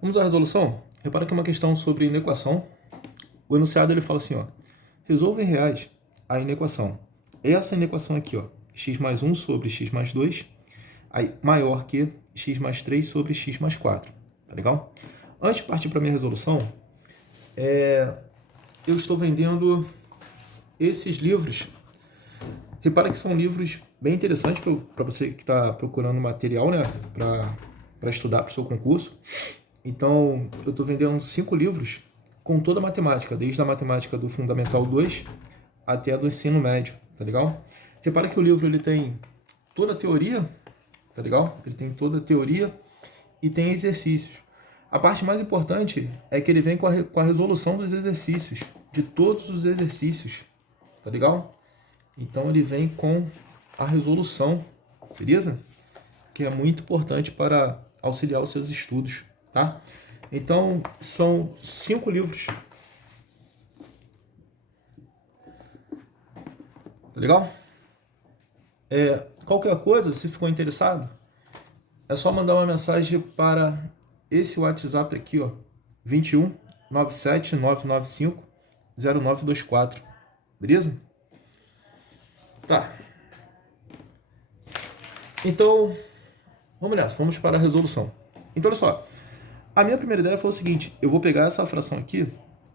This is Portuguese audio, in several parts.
Vamos à resolução? Repara que é uma questão sobre inequação. O enunciado ele fala assim, ó, resolva em reais a inequação. Essa inequação aqui, ó, x mais 1 sobre x mais 2, aí, maior que x mais 3 sobre x mais 4. Tá legal? Antes de partir para a minha resolução, eu estou vendendo esses livros. Repara que são livros bem interessantes para você que está procurando material, né, para estudar para o seu concurso. Então, eu estou vendendo 5 livros com toda a matemática, desde a matemática do Fundamental 2 até a do ensino médio, tá legal? Repara que o livro ele tem toda a teoria, tá legal? Ele tem toda a teoria e tem exercícios. A parte mais importante é que ele vem com a resolução dos exercícios, de todos os exercícios, tá legal? Então, ele vem com a resolução, beleza? Que é muito importante para auxiliar os seus estudos, tá? Então, são 5 livros. Tá legal? Qualquer coisa, se ficou interessado, é só mandar uma mensagem para esse WhatsApp aqui, ó, 21 97 995 0924. Beleza? Tá. Então, vamos nessa, vamos para a resolução. Então, olha só. A minha primeira ideia foi o seguinte, eu vou pegar essa fração aqui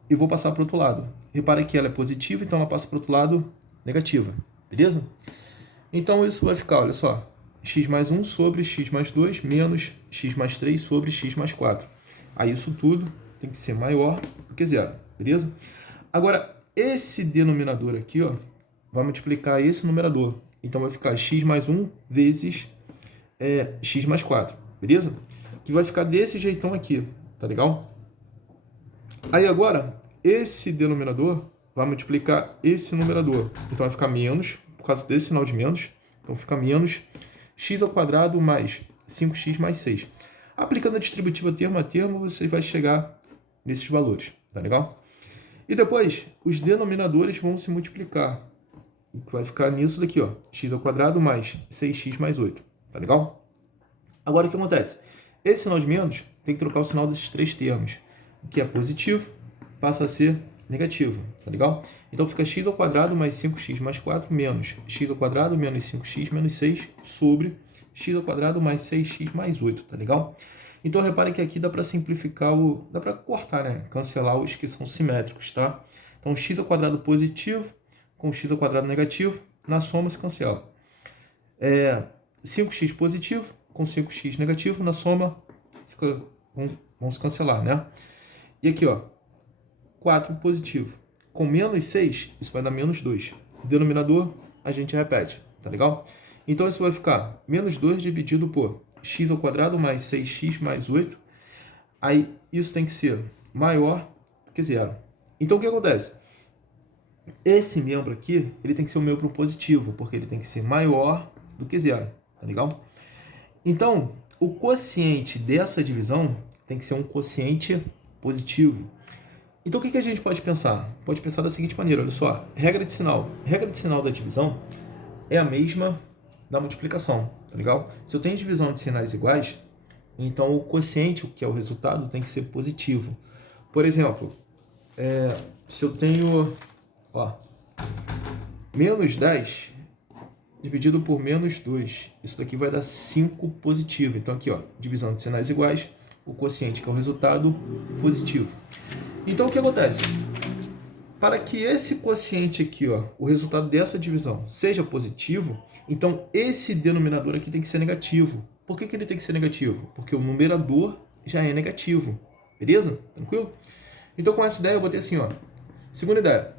e vou passar para o outro lado. Repara que ela é positiva, então ela passa para o outro lado negativa, beleza? Então isso vai ficar, olha só, x mais 1 sobre x mais 2 menos x mais 3 sobre x mais 4. Aí isso tudo tem que ser maior do que zero, beleza? Agora, esse denominador aqui, ó, vai multiplicar esse numerador. Então vai ficar x mais 1 vezes x mais 4, beleza? Que vai ficar desse jeitão aqui, tá legal? Aí agora, esse denominador vai multiplicar esse numerador. Então vai ficar menos, por causa desse sinal de menos, então fica menos x ao quadrado mais 5x mais 6. Aplicando a distributiva termo a termo, você vai chegar nesses valores, tá legal? E depois, os denominadores vão se multiplicar. Vai ficar nisso daqui, ó, x ao quadrado mais 6x mais 8, tá legal? Agora o que acontece? Esse sinal de menos tem que trocar o sinal desses três termos. O que é positivo passa a ser negativo, tá legal? Então fica x ao quadrado mais 5x mais 4 menos x ao quadrado menos 5x menos 6 sobre x ao quadrado mais 6x mais 8, tá legal? Então reparem que aqui dá para simplificar, dá para cortar, né? Cancelar os que são simétricos, tá? Então x ao quadrado positivo com x ao quadrado negativo, na soma se cancela. 5x positivo com 5x negativo, na soma vão se cancelar, né? E aqui, ó, 4 positivo. Com menos 6, isso vai dar menos 2. Denominador, a gente repete, tá legal? Então, isso vai ficar menos 2 dividido por x ao quadrado mais 6x mais 8. Aí, isso tem que ser maior do que zero. Então, o que acontece? Esse membro aqui, ele tem que ser um membro positivo, porque ele tem que ser maior do que zero, tá legal? Então, o quociente dessa divisão tem que ser um quociente positivo. Então, o que a gente pode pensar? Pode pensar da seguinte maneira, olha só, regra de sinal. Regra de sinal da divisão é a mesma da multiplicação, tá legal? Se eu tenho divisão de sinais iguais, então o quociente, que é o resultado, tem que ser positivo. Por exemplo, se eu tenho, ó, menos 10 dividido por menos 2, isso daqui vai dar 5 positivo. Então aqui, ó, divisão de sinais iguais, o quociente, que é o resultado, positivo. Então o que acontece? Para que esse quociente aqui, ó, o resultado dessa divisão, seja positivo, então esse denominador aqui tem que ser negativo. Por que ele tem que ser negativo? Porque o numerador já é negativo. Beleza? Tranquilo? Então com essa ideia eu botei assim, ó. Segunda ideia.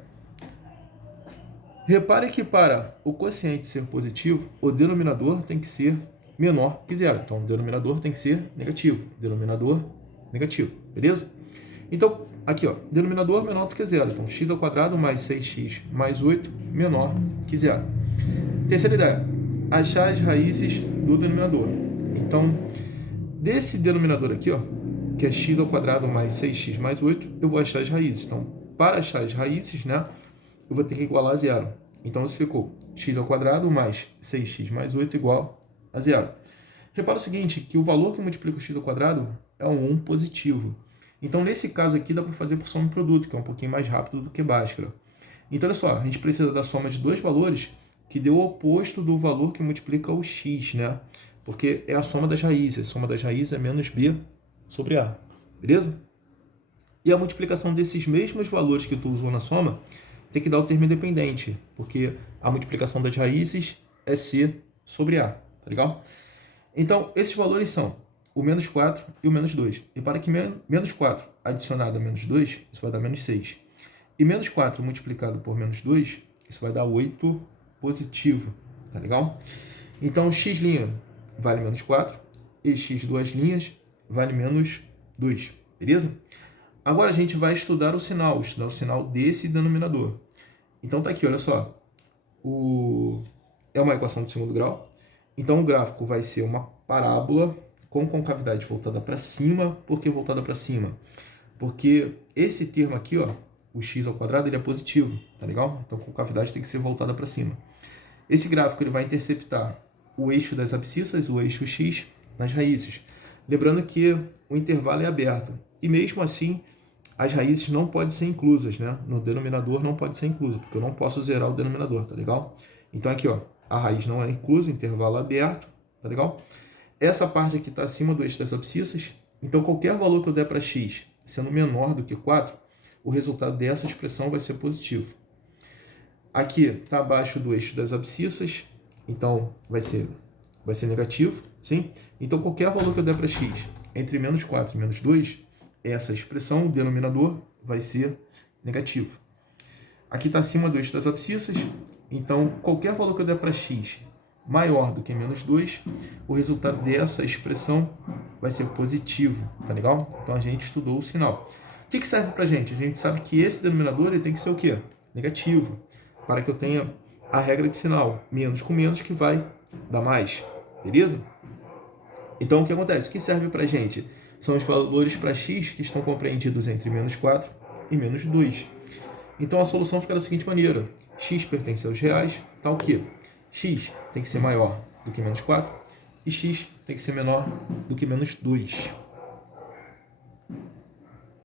Repare que para o quociente ser positivo, o denominador tem que ser menor que zero. Então, o denominador tem que ser negativo. Denominador negativo. Beleza? Então, aqui, ó, denominador menor do que zero. Então, x ao quadrado mais 6x mais 8 menor que zero. Terceira ideia. Achar as raízes do denominador. Então, desse denominador aqui, ó, que é x ao quadrado mais 6x mais 8, eu vou achar as raízes. Então, para achar as raízes, né, eu vou ter que igualar a zero. Então, isso ficou x ao quadrado mais 6x mais 8 igual a zero. Repara o seguinte, que o valor que multiplica o x ao quadrado é um 1 positivo. Então, nesse caso aqui, dá para fazer por soma e produto, que é um pouquinho mais rápido do que Bhaskara. Então, olha só, a gente precisa da soma de dois valores que dê o oposto do valor que multiplica o x, né? Porque é a soma das raízes. A soma das raízes é menos b sobre a. Beleza? E a multiplicação desses mesmos valores que tu usou na soma tem que dar o termo independente, porque a multiplicação das raízes é c sobre a. Tá legal? Então, esses valores são o menos 4 e o menos 2. Repara que menos 4 adicionado a menos 2, isso vai dar menos 6. E menos 4 multiplicado por menos 2, isso vai dar 8 positivo. Tá legal? Então, x' vale menos 4 e x duas linhas vale menos 2. Beleza? Agora a gente vai estudar o sinal desse denominador. Então tá aqui, olha só. É uma equação de segundo grau. Então o gráfico vai ser uma parábola com concavidade voltada para cima. Por que voltada para cima? Porque esse termo aqui, ó, o x ao quadrado, ele é positivo, tá legal? Então a concavidade tem que ser voltada para cima. Esse gráfico ele vai interceptar o eixo das abscissas, o eixo x, nas raízes. Lembrando que o intervalo é aberto. E mesmo assim, as raízes não podem ser inclusas, né? No denominador não pode ser inclusa, porque eu não posso zerar o denominador, tá legal? Então aqui, ó, a raiz não é inclusa, intervalo aberto, tá legal? Essa parte aqui está acima do eixo das abscissas, então qualquer valor que eu der para x sendo menor do que 4, o resultado dessa expressão vai ser positivo. Aqui está abaixo do eixo das abscissas, então vai ser negativo, sim? Então qualquer valor que eu der para x entre menos 4 e menos 2, essa expressão, o denominador, vai ser negativo. Aqui está acima do eixo das abscissas, então qualquer valor que eu der para x maior do que menos 2, o resultado dessa expressão vai ser positivo, tá legal? Então a gente estudou o sinal. O que serve para a gente? A gente sabe que esse denominador ele tem que ser o quê? Negativo, para que eu tenha a regra de sinal, menos com menos que vai dar mais, beleza? Então o que acontece? O que serve para a gente? São os valores para x que estão compreendidos entre menos 4 e menos 2. Então a solução fica da seguinte maneira: x pertence aos reais, tá o quê? X tem que ser maior do que menos 4 e x tem que ser menor do que menos 2.